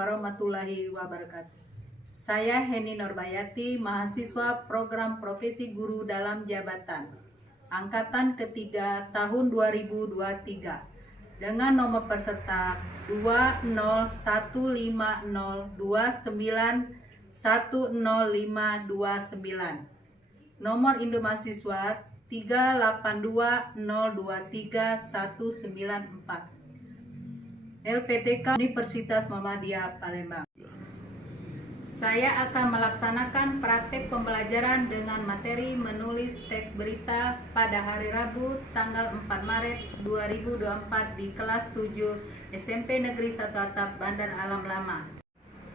warahmatullahi wabarakatuh. Saya Heni Norbayati, mahasiswa program Profesi Guru dalam Jabatan Angkatan ketiga tahun 2023 dengan nomor peserta 2015029100529, nomor induk mahasiswa 382023194, LPTK Universitas Muhammadiyah Palembang. Saya akan melaksanakan praktek pembelajaran dengan materi menulis teks berita pada hari Rabu tanggal 4 Maret 2024 di kelas 7 SMP Negeri 1 Atap Bandar Alam Lama.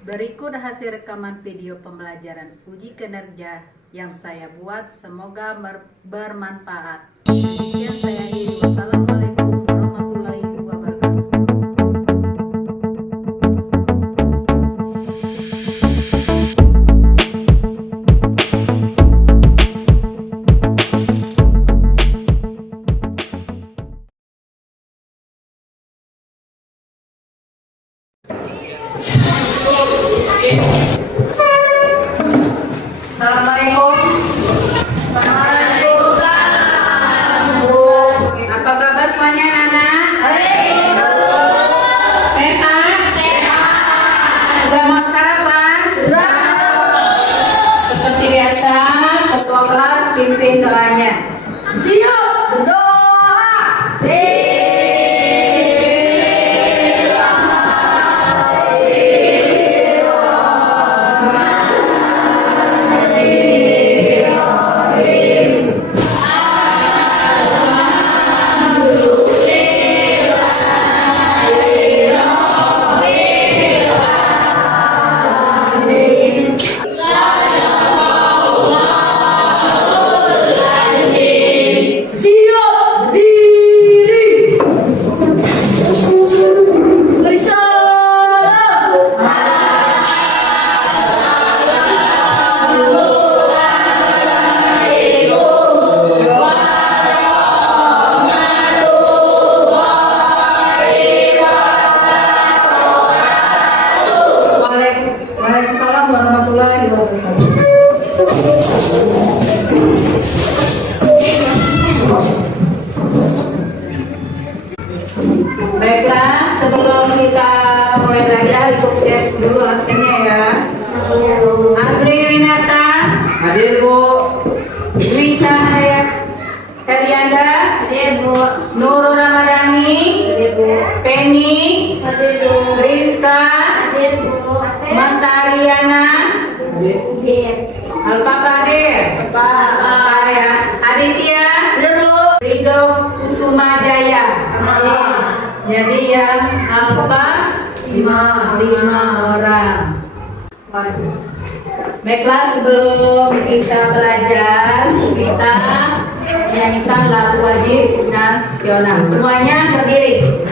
Berikut hasil rekaman video pembelajaran uji kinerja yang saya buat, semoga bermanfaat. Sekian saya akhiri. Wassalamualaikum warahmatullahi wabarakatuh. Assalamualaikum. Apa kabar semuanya, anak-anak? Sehat? Sudah mau sarapan? Seperti biasa, ketua kelas pimpin doanya. Waalaikumsalam warahmatullahi wabarakatuh. Baiklah, sebelum kita mulai belajar, ikut cek dulu absennya ya. Andri Winata, Hadir, Bu. Wita Herianda, Hadir, Bu. Nurul Ramadhani, Hadir, Bu. Penny, Hadir, Bu. Rizka, Hadir, Bu. Mentariana, Hadir. Alpapadir, ya, Aditya, Ridho Kusuma Jaya. Jadi yang alfa 5 orang. Baiklah, sebelum kita belajar, kita menyanyikan lagu wajib nasional. Semuanya berdiri.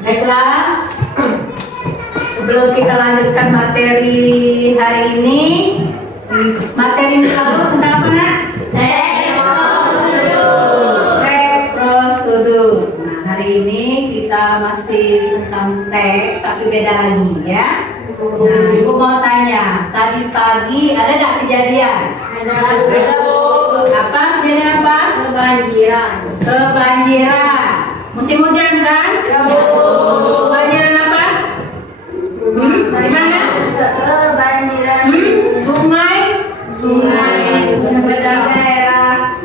Baiklah, sebelum kita lanjutkan materi hari ini, materi dulu tentang apa, Nak? Prosedur. Nah, hari ini kita masih tentang teks, tapi beda lagi ya. Nah, Ibu mau tanya, tadi pagi ada nggak kejadian? Ada. Apa? Kejadian apa? Kebanjiran. Kebanjiran. Musim hujan kan? Kebanjiran apa? Gimana? Kebanjiran. Sungai? Sungai. Daerah.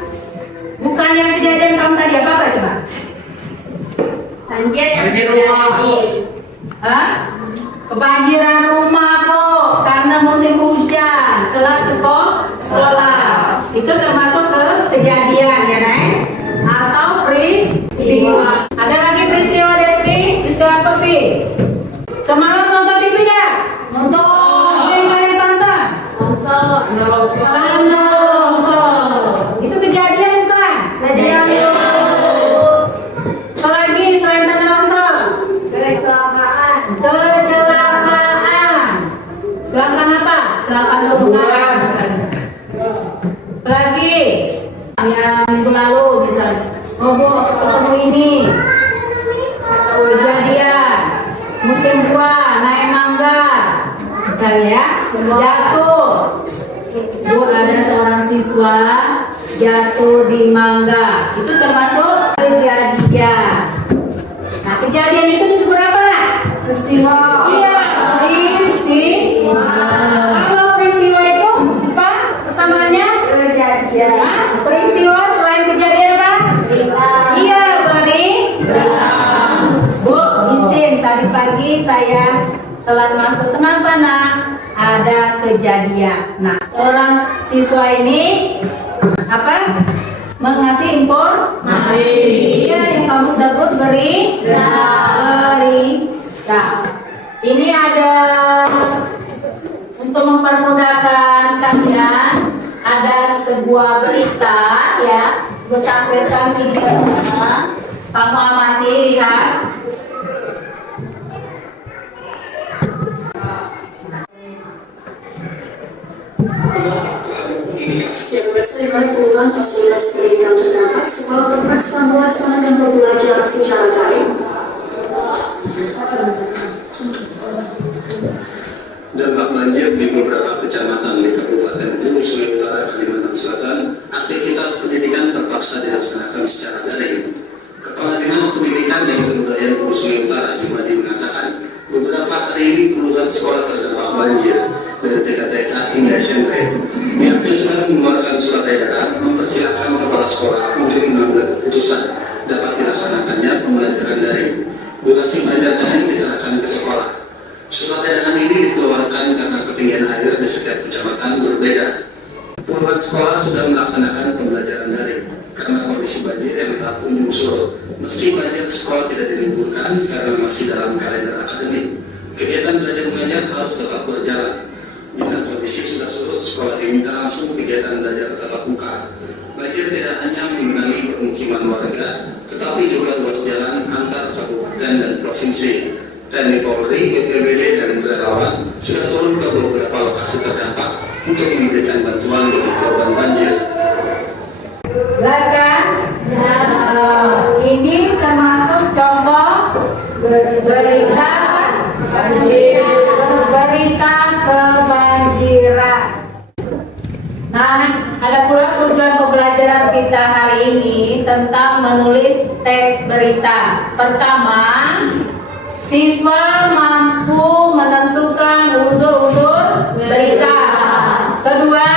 Bukan yang kejadian tahun tadi apa coba? Banjir yang Banjir. Hah? Kebanjiran rumah kok karena musim hujan, telat sekolah. Itu termasuk kejadian ya, Neng? Atau peristiwa. Ada lagi peristiwa Desri? Peristiwa apa, Pi? Semalam nonton TV enggak? Nonton. Apa yang kalian tonton? Longsor. Itu kejadian bukan? Apa lagi selain tanah longsor? Kecelakaan. Kecelakaan. Kecelakaan apa? Kecelakaan lubungan. Lagi yang minggu lalu misalnya. Ketemu ini. Kejadian musim buah naik mangga. Misalnya ya, jatuh. Bu, ada seorang siswa jatuh di mangga. Itu termasuk kejadian. Nah, kejadian itu disebut apa? Peristiwa. Iya, peristiwa. Kalau peristiwa itu apa persamaannya? Kejadian. Hah? Peristiwa selain kejadian apa? Berita. Iya, berita. Bu, izin tadi pagi saya telat masuk. Kenapa, Nak? Ada kejadian. Nah, seorang siswa ini apa? Mengasih informasi. Iya, yang kamu sebut berita. Ini ada untuk mempermudahkan kalian, ada sebuah berita ya. Gue tampilkan videonya. Kamu amati, lihat. Yang berdasarkan puluhan fasilitas pendidikan terdampak, sekolah terpaksa melaksanakan pembelajaran secara daring. Dampak banjir di beberapa kecamatan di Kabupaten Hulu Sungai Utara, Kalimantan Selatan, aktivitas pendidikan terpaksa dilaksanakan secara daring. Kepala Dinas Pendidikan dan Kebudayaan Hulu Sungai Utara, Jumadi, mengatakan beberapa hari ini puluhan sekolah terdampak banjir dari TK-TK hingga SMP. Pihaknya sudah mengeluarkan surat edaran mempersilahkan kepala sekolah untuk mengambil keputusan dapat dilaksanakannya pembelajaran daring. Durasi belajar daring diserahkan ke sekolah. Surat edaran ini dikeluarkan karena ketinggian air di setiap kecamatan berbeda. Puluhan sekolah sudah melaksanakan pembelajaran daring karena kondisi banjir yang tak kunjung surut. Meski banjir, sekolah tidak diliburkan karena masih dalam kalender akademik. Kegiatan belajar mengajar harus tetap berjalan. Bila kondisi sudah surut, sekolah diminta langsung kegiatan belajar tatap muka. Banjir tidak hanya mengenai permukiman warga, tetapi juga ruas jalan antar kabupaten dan provinsi. TNI Polri, BPBD, dan relawan sudah turun ke beberapa lokasi terdampak untuk memberikan bantuan bagi korban banjir. Jelas kan? Ini termasuk contoh berita banjir, berita kebanjiran. Nah, ada pula tujuan pembelajaran kita hari ini tentang menulis teks berita. Pertama, siswa mampu menentukan unsur-unsur berita. Kedua,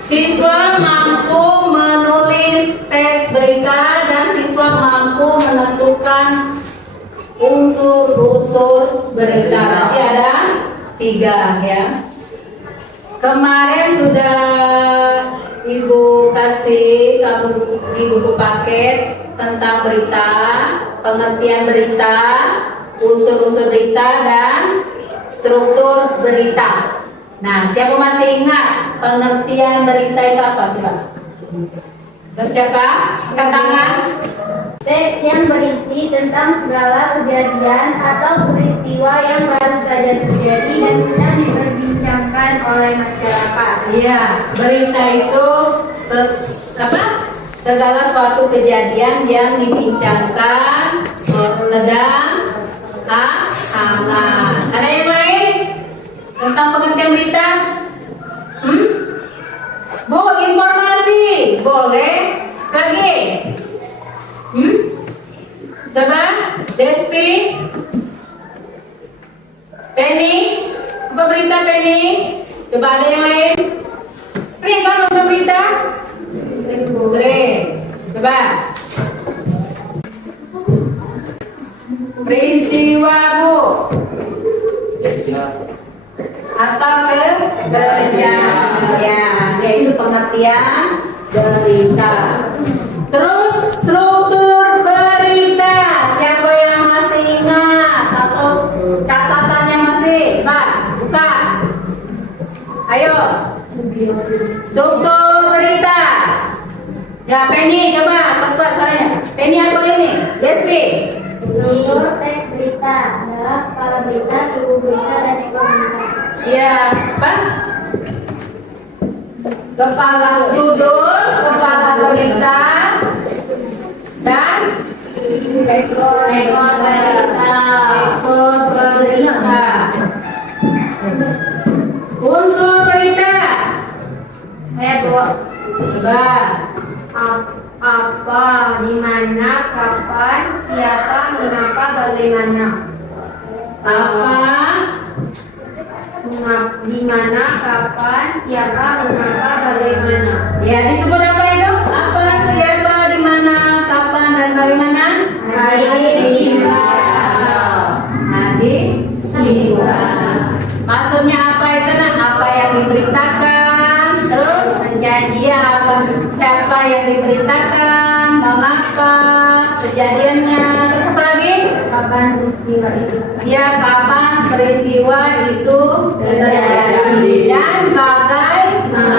siswa mampu menulis teks berita dan siswa mampu menentukan unsur-unsur berita. Berarti ada 3 ya. Kemarin sudah Ibu kasih Ibu paket tentang berita, pengertian berita, unsur-unsur berita dan struktur berita. Nah, siapa masih ingat pengertian berita itu apa? Coba. Siapa? Angkat tangan. Teks yang berisi tentang segala kejadian atau peristiwa yang baru saja terjadi dan sedang diperbincangkan oleh masyarakat. Iya, berita itu segala suatu kejadian yang dibincangkan sedang hangat. Ada yang lain? tentang pengertian berita? Bu, informasi boleh lagi? Coba, Despi, Penny, apa berita Penny? Coba ada yang lain? Sering kan nonton berita? Sering. Coba. Peristiwa Bu. Atau kejadian, yaitu pengertian berita. Terus struktur berita. Siapa yang masih ingat atau catatannya masih? Pak, buka. Ayo. Struktur berita. Ya, Penny coba cepat soalnya. Penny atau ini? Despi. Struktur teks berita adalah kepala berita, ibu berita, dan ekor berita. Ya, apa? Kepala judul, kepala berita, dan ekor berita. Ekor berita. Unsur berita. Coba. Apa, di mana, kapan, siapa, mengapa, bagaimana. Apa? Di mana, kapan, siapa, mengapa, bagaimana. Ya, disebut apa itu? Apa, siapa, di mana, kapan, dan bagaimana? Maksudnya apa itu? Nah, apa yang diberitakan, terus menjadi apa, siapa yang diberitakan, mengapa, kejadiannya, terus apa lagi? Kapan peristiwa itu? Ya, kapan peristiwa itu terjadi dan bagaimana.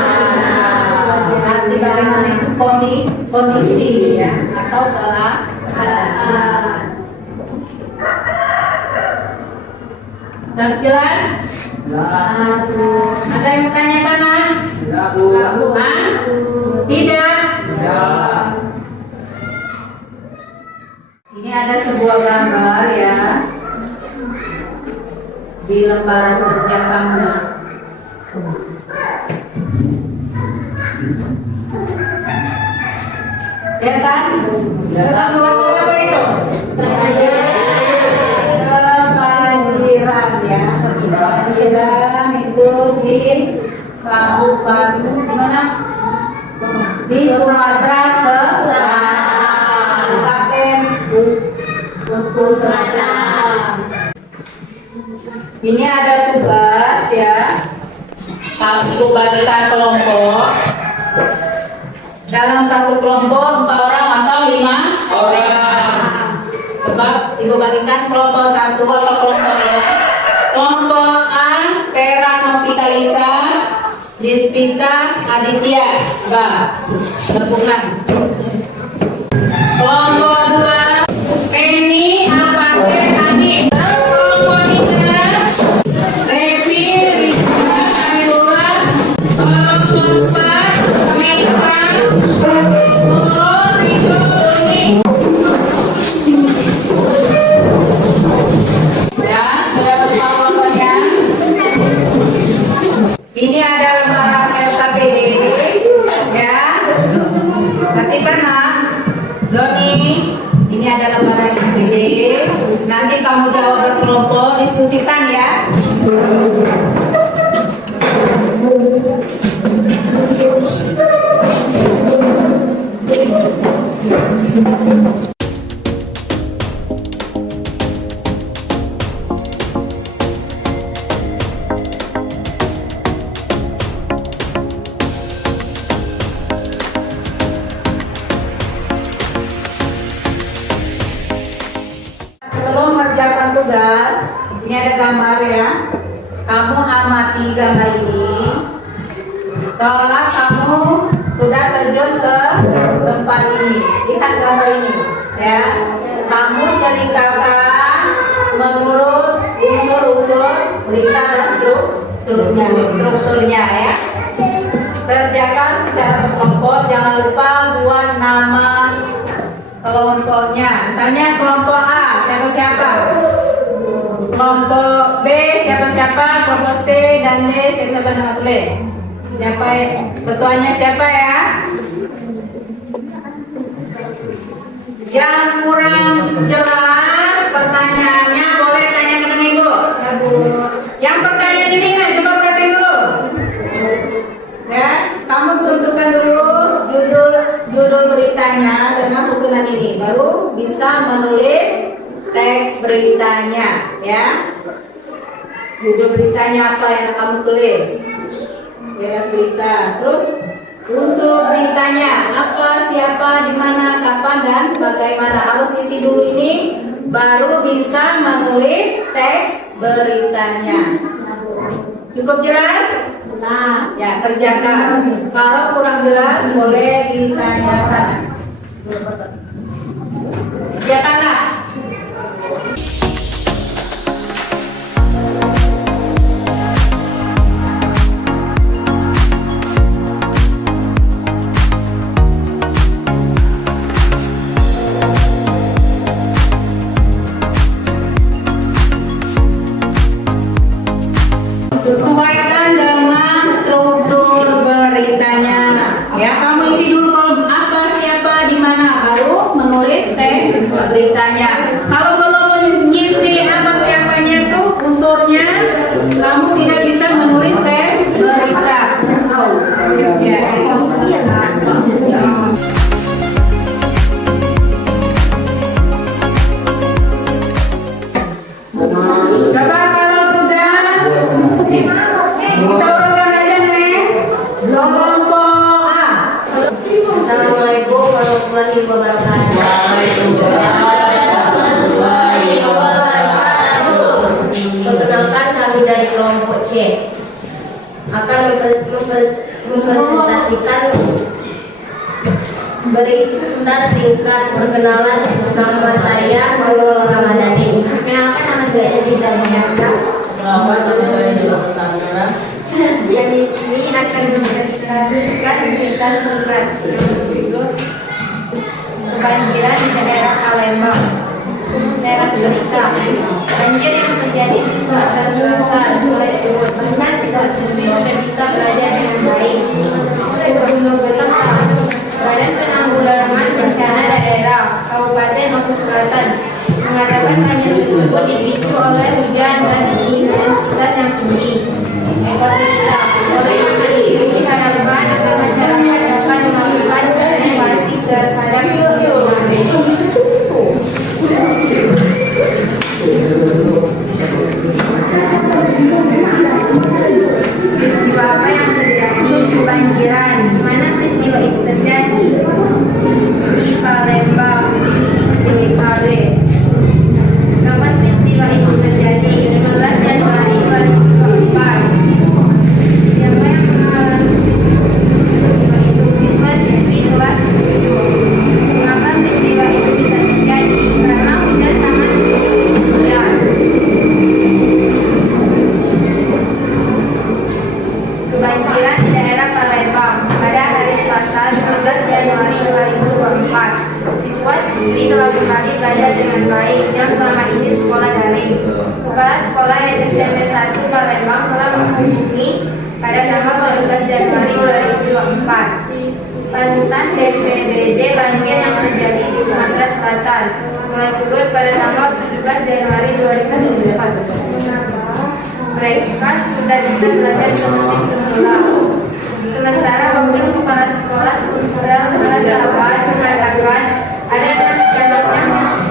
Arti bagaimana itu kondisi ya, atau keadaan. Sudah jelas? Ada yang bertanya-tanya? Tidak? Ini ada sebuah gambar ya di lembaran kerja kamu. Ya kan? Kamu apa itu? Banjiran ya. Banjiran itu di kabupaten di mana? Di Sumatera Selatan. Kabupaten Bengkulu Selatan. Ini ada tugas ya. Satu bagikan kelompok. Dalam satu kelompok 4 orang atau 5 orang. Sebab ibu bagikan kelompok 1 atau kelompok 2. Kelompok A, Pera Novita Lisa, Dispita Aditya. Gabungan. Kelompok 2, Penny Apate Ani. Kelompok 3, Revi Rizka Ayula. Kelompok 4, Mitra ini ada lembaran LKPD ya. Ketika Doni, ini ada lembaran LKPD. Nanti kamu jawab berkelompok, diskusikan ya. Sebelum mengerjakan tugas, ini ada gambar ya. Kamu amati gambar ini. Seolah kamu sudah terjun ke tempat ini. Lihat gambar ini ya. Kamu ceritakan menurut unsur-unsur berita dan strukturnya ya. Kerjakan secara berkelompok. Jangan lupa buat nama kelompoknya. Misalnya kelompok A siapa-siapa, kelompok B siapa-siapa, kelompok C dan D, siapa nama tulis? Siapa ketuanya siapa ya? Yang kurang jelas pertanyaannya boleh tanya ke Ibu. Ya Bu. Yang pertanyaan ini coba perhatiin dulu. Ya, kamu tentukan dulu judul beritanya dengan susunan ini, baru bisa menulis teks beritanya, ya. Judul beritanya apa yang kamu tulis? Beres berita. Terus unsur beritanya apa, siapa, di mana, kapan, dan bagaimana. Harus isi dulu ini, baru bisa menulis teks beritanya. Cukup jelas? Nah, Ya, kerjakan. Kalau kurang jelas boleh ditanyakan. Kerjakanlah. Sesuaikan dengan struktur beritanya. Ya, kamu isi dulu kolom apa, siapa, di mana, baru menulis teks beritanya. Kalau belum mengisi apa siapanya tuh unsurnya, kamu tidak bisa menulis teks berita. Ya. Coba kalau sudah kita urutkan aja nih. Kelompok A. Assalamualaikum warahmatullahi wabarakatuh. Perkenalkan, kami dari kelompok C akan mempresentasikan berita singkat perkenalan. Nama saya Nurul Ramadhani. Perkenalkan, nama saya Rizal Hendra. Yang di sini akan mempresentasikan berita singkat kebanjiran di daerah Palembang. Daerah berita banjir yang terjadi di Sumatera Selatan mulai surut. Dengan situasi ini sudah bisa belajar dengan baik. Gubernur Beringkang, Badan Penanggulangan Bencana Daerah Kabupaten Maluku Selatan mengatakan banjir tersebut dipicu oleh hujan dan intensitas yang tinggi. Ekor berita oleh ini diharapkan agar masyarakat dapat melakukan antisipasi terhadap peristiwa apa yang terjadi kebanjiran. Di mana peristiwa itu terjadi? Di Palembang, di BKW. Kapan peristiwa itu terjadi? 15 Januari 2024. Siapa yang mengalami peristiwa itu? Siswa-siswi kelas 7. Mengapa peristiwa itu bisa terjadi? Karena hujan sangat deras. Kebanjiran di daerah Palembang pada hari Selasa 15 Januari 2024. Siswa-siswi telah kembali belajar dengan baik yang selama ini sekolah daring. Kepala Sekolah SMP 1 Palembang telah menghubungi pada tanggal 15 Januari 2024 lanjutan BPBD banjir yang terjadi di Sumatera Selatan mulai surut pada tanggal 17 Januari 2024. Mereka sudah bisa belajar seperti semula. Sementara wakil kepala sekolah Sumsel mengatakan ada 6 yang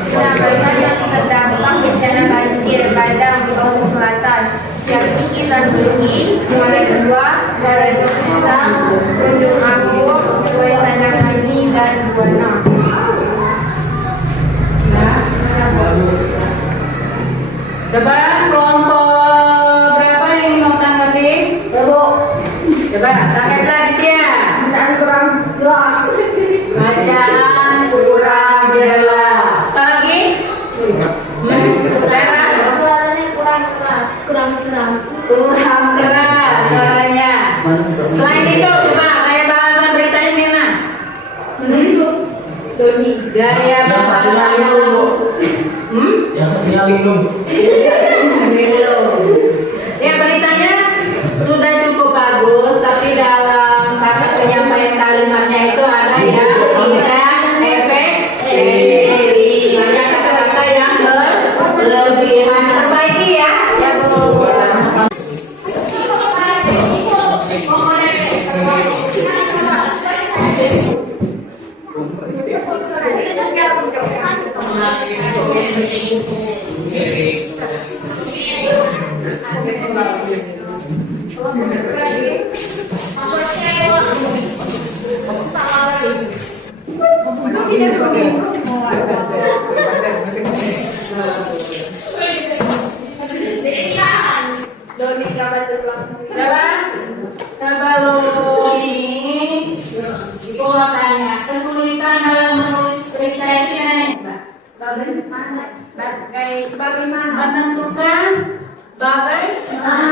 menyampaikan yang terdampak bencana banjir bandang di Maluku Selatan, yakni Kisah Tinggi, Muara Dua, Muara Desa, Gunung Agung, Kue Sandang Haji, dan Buana. Coba kelompok berapa yang ingin mau tanggapi? Coba tanggap lagi dia. Bacaan kurang jelas. Bacaan kurang jelas. Apa lagi? Lera? Suaranya kurang keras. Kurang keras. Kurang keras suaranya. Selain itu coba gaya bahasa beritanya gimana? Gaya bahasanya Yang satunya linglung. Ya beritanya Sebelum ini, Ibu mau tanya, kesulitan dalam menulis berita itu bagaimana? Menentukan bagaimana